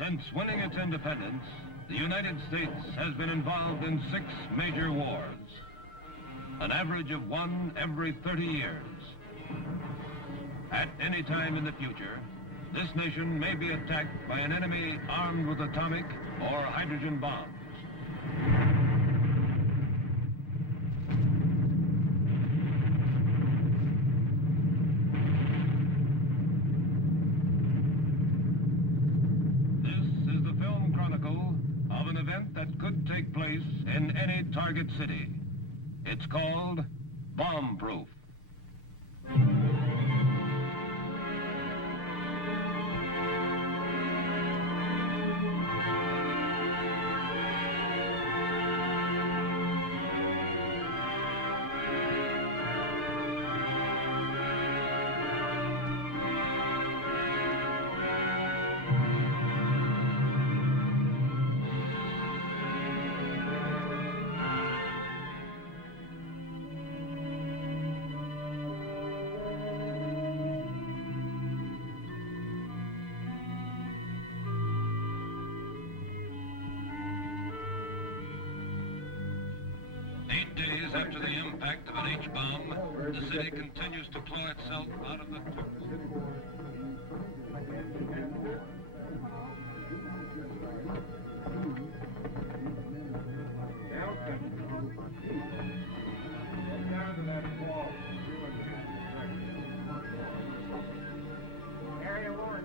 Since winning its independence, the United States has been involved in 6 major wars, an average of 1 every 30 years. At any time in the future, this nation may be attacked by an enemy armed with atomic or hydrogen bombs. This is the film chronicle of an event that could take place in any target city. It's called Bombproof. Days after the impact of an H-bomb, the city continues to claw itself out of the Area 1.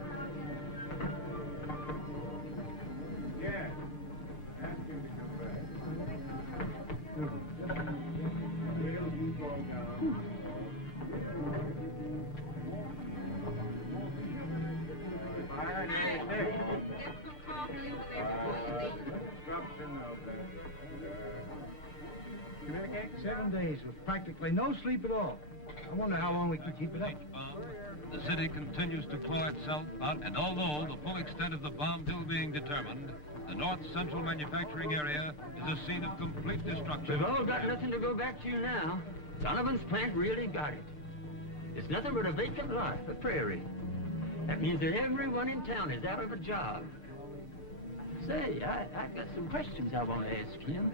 Yeah. Ask him to come back. Communicate 7 days with practically no sleep at all. I wonder how long we can keep it up. The city continues to claw itself out, and although the full extent of the bomb still being determined, the North Central manufacturing area is a scene of complete destruction. We've all got nothing to go back to now. Donovan's plant really got it. It's nothing but a vacant lot, a prairie. That means that everyone in town is out of a job. Say, I got some questions I want to ask him.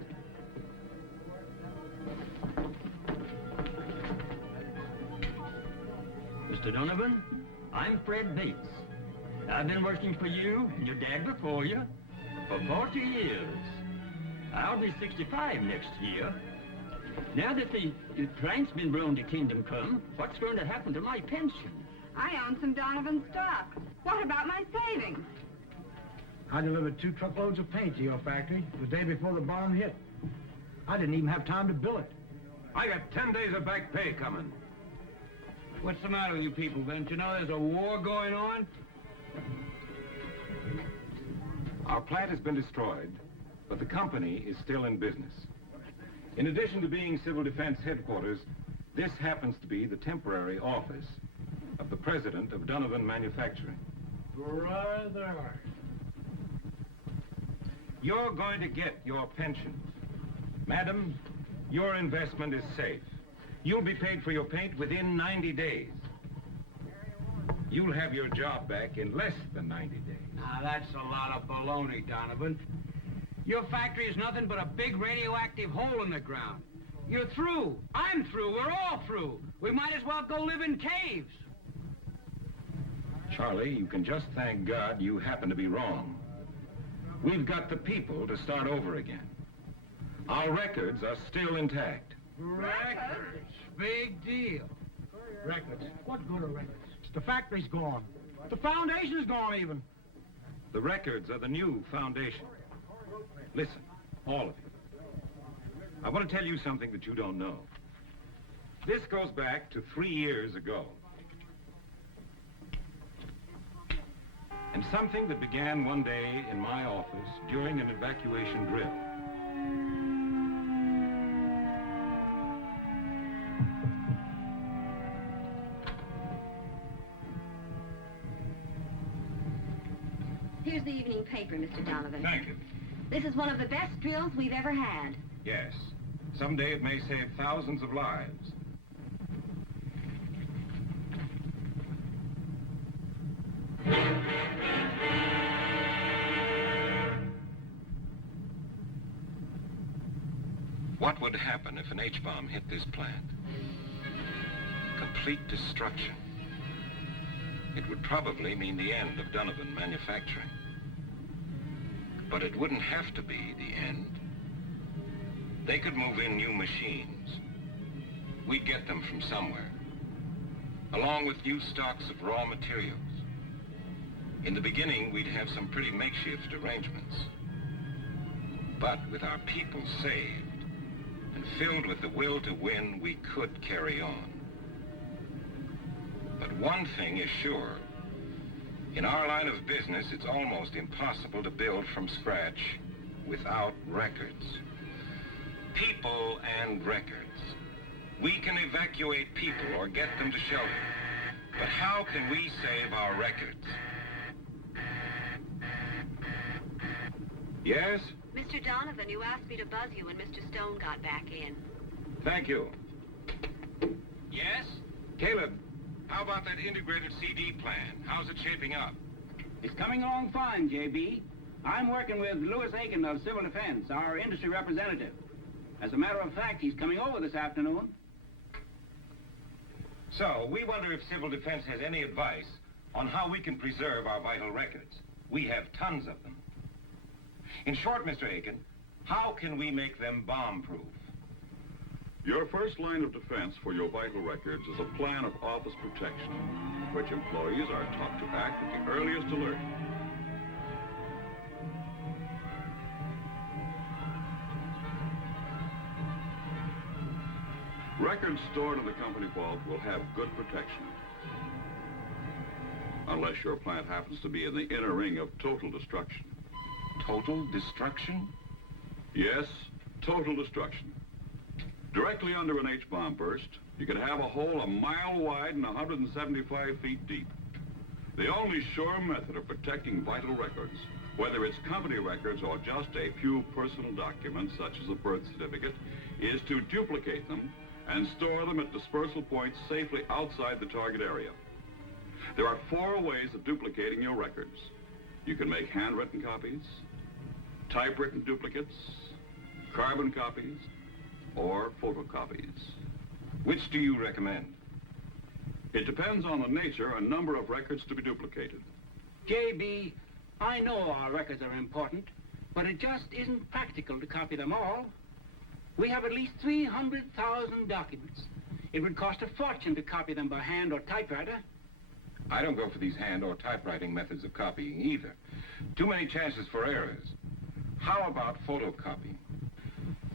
Mr. Donovan, I'm Fred Bates. I've been working for you and your dad before you for 40 years. I'll be 65 next year. Now that the plank's been blown to kingdom come, what's going to happen to my pension? I own some Donovan stock. What about my savings? I delivered 2 truckloads of paint to your factory the day before the bomb hit. I didn't even have time to bill it. I got 10 days of back pay coming. What's the matter with you people? Don't you know there's a war going on? Our plant has been destroyed, but the company is still in business. In addition to being civil defense headquarters, this happens to be the temporary office of the president of Donovan Manufacturing. Brother. You're going to get your pension. Madam, your investment is safe. You'll be paid for your paint within 90 days. You'll have your job back in less than 90 days. Now, that's a lot of baloney, Donovan. Your factory is nothing but a big radioactive hole in the ground. You're through. I'm through. We're all through. We might as well go live in caves. Charlie, you can just thank God you happen to be wrong. We've got the people to start over again. Our records are still intact. Records? Big deal. Records? What good are records? The factory's gone. The foundation's gone even. The records are the new foundation. Listen, all of you. I want to tell you something that you don't know. This goes back to 3 years ago. And something that began one day in my office during an evacuation drill. Here's the evening paper, Mr. Donovan. Thank you. This is one of the best drills we've ever had. Yes. Someday it may save thousands of lives. What would happen if an H-bomb hit this plant? Complete destruction. It would probably mean the end of Donovan Manufacturing. But it wouldn't have to be the end. They could move in new machines. We'd get them from somewhere, along with new stocks of raw materials. In the beginning, we'd have some pretty makeshift arrangements. But with our people saved and filled with the will to win, we could carry on. But one thing is sure. In our line of business, it's almost impossible to build from scratch without records. People and records. We can evacuate people or get them to shelter. But how can we save our records? Yes? Mr. Donovan, you asked me to buzz you when Mr. Stone got back in. Thank you. Yes? Caleb, how about that integrated CD plan? How's it shaping up? It's coming along fine, J.B. I'm working with Louis Aiken of Civil Defense, our industry representative. As a matter of fact, he's coming over this afternoon. So, we wonder if Civil Defense has any advice on how we can preserve our vital records. We have tons of them. In short, Mr. Aiken, how can we make them bomb-proof? Your first line of defense for your vital records is a plan of office protection, in which employees are taught to act at the earliest alert. Records stored in the company vault will have good protection. Unless your plant happens to be in the inner ring of total destruction. Total destruction? Yes, total destruction. Directly under an H-bomb burst, you could have a hole a mile wide and 175 feet deep. The only sure method of protecting vital records, whether it's company records or just a few personal documents, such as a birth certificate, is to duplicate them and store them at dispersal points safely outside the target area. There are 4 ways of duplicating your records. You can make handwritten copies, typewritten duplicates, carbon copies, or photocopies. Which do you recommend? It depends on the nature and number of records to be duplicated. J.B., I know our records are important, but it just isn't practical to copy them all. We have at least 300,000 documents. It would cost a fortune to copy them by hand or typewriter. I don't go for these hand or typewriting methods of copying either. Too many chances for errors. How about photocopying?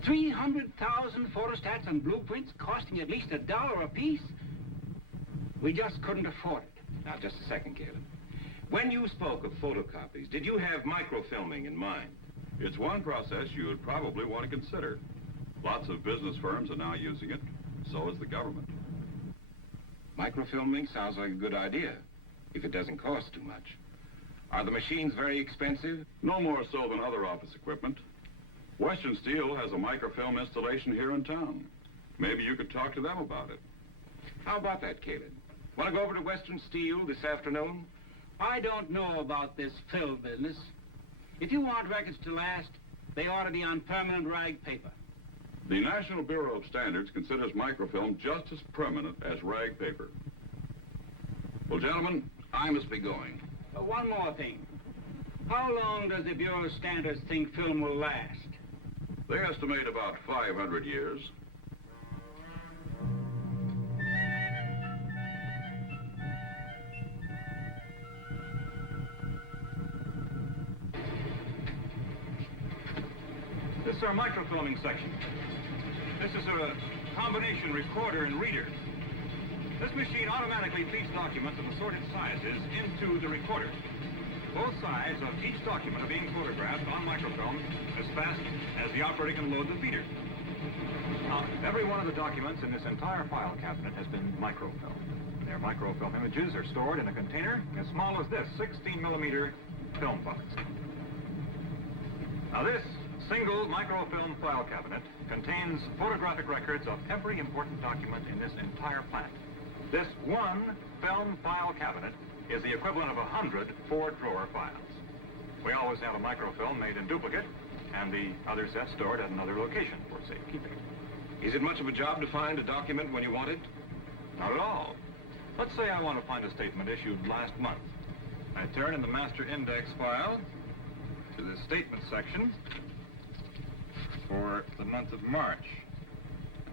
300,000 photostats and blueprints costing at least $1 apiece? We just couldn't afford it. Now, just a second, Caleb. When you spoke of photocopies, did you have microfilming in mind? It's one process you would probably want to consider. Lots of business firms are now using it. So is the government. Microfilming sounds like a good idea, if it doesn't cost too much. Are the machines very expensive? No more so than other office equipment. Western Steel has a microfilm installation here in town. Maybe you could talk to them about it. How about that, Caleb? Want to go over to Western Steel this afternoon? I don't know about this fill business. If you want records to last, they ought to be on permanent rag paper. The National Bureau of Standards considers microfilm just as permanent as rag paper. Well, gentlemen, I must be going. One more thing. How long does the Bureau of Standards think film will last? They estimate about 500 years. This is our microfilming section. This is a combination recorder and reader. This machine automatically feeds documents of assorted sizes into the recorder. Both sides of each document are being photographed on microfilm as fast as the operator can load the feeder. Now, every one of the documents in this entire file cabinet has been microfilmed. Their microfilm images are stored in a container as small as this 16-millimeter film box. Now, this single microfilm file cabinet contains photographic records of every important document in this entire plant. This one film file cabinet is the equivalent of 100 four-drawer files. We always have a microfilm made in duplicate, and the other set stored at another location for safekeeping. Is it much of a job to find a document when you want it? Not at all. Let's say I want to find a statement issued last month. I turn in the master index file to the statement section for the month of March.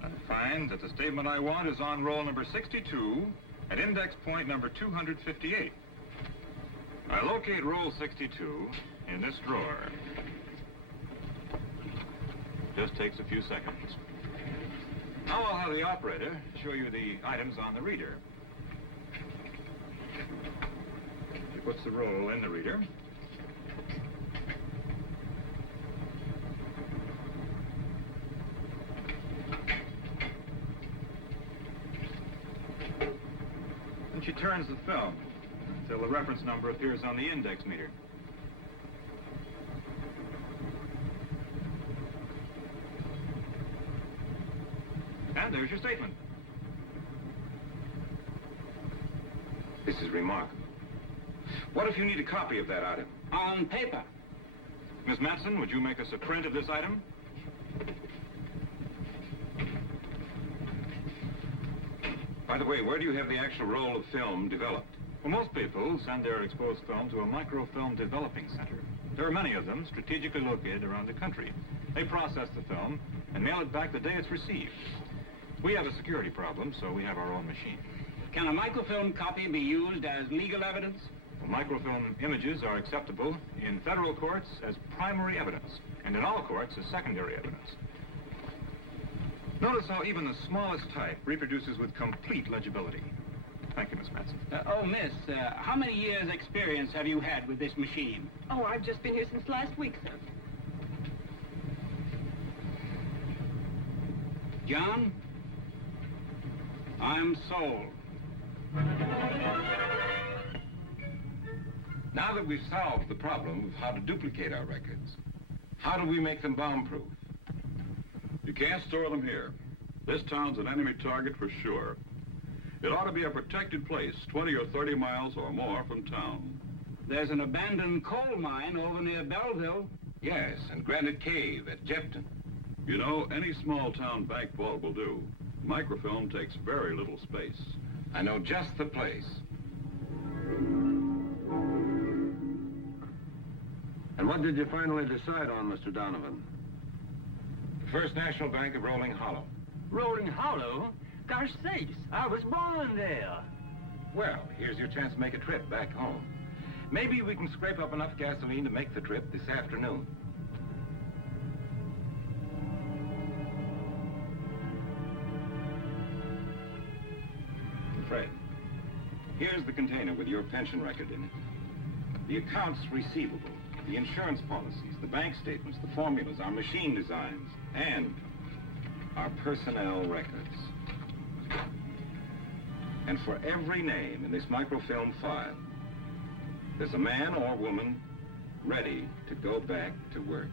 I find that the statement I want is on roll number 62 at index point number 258. I locate roll 62 in this drawer. Just takes a few seconds. Now I'll have the operator show you the items on the reader. He puts the roll in the reader. Then she turns the film until the reference number appears on the index meter. And there's your statement. This is remarkable. What if you need a copy of that item? On paper. Miss Matson, would you make us a print of this item? By the way, where do you have the actual roll of film developed? Well, most people send their exposed film to a microfilm developing center. There are many of them strategically located around the country. They process the film and mail it back the day it's received. We have a security problem, so we have our own machine. Can a microfilm copy be used as legal evidence? Well, microfilm images are acceptable in federal courts as primary evidence, and in all courts as secondary evidence. Notice how even the smallest type reproduces with complete legibility. Thank you, Miss Matson. Miss, how many years' experience have you had with this machine? Oh, I've just been here since last week, sir. John? I'm sold. Now that we've solved the problem of how to duplicate our records, how do we make them bomb-proof? You can't store them here. This town's an enemy target for sure. It ought to be a protected place, 20 or 30 miles or more from town. There's an abandoned coal mine over near Belleville. Yes, and Granite Cave at Jepton. You know, any small-town bank vault will do. Microfilm takes very little space. I know just the place. And what did you finally decide on, Mr. Donovan? The First National Bank of Rolling Hollow. Rolling Hollow? Gosh sakes, I was born there. Well, here's your chance to make a trip back home. Maybe we can scrape up enough gasoline to make the trip this afternoon. Fred, here's the container with your pension record in it. The accounts receivable, the insurance policies, the bank statements, the formulas, our machine designs, and our personnel records. And for every name in this microfilm file, there's a man or woman ready to go back to work.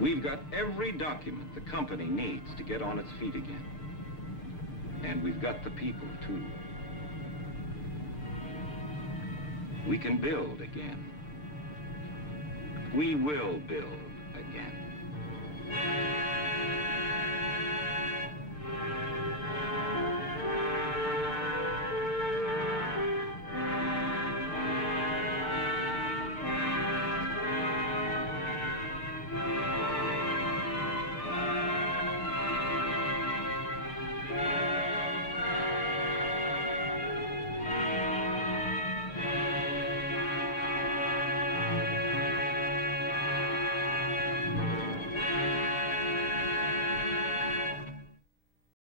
We've got every document the company needs to get on its feet again. And we've got the people, too. We can build again. We will build again.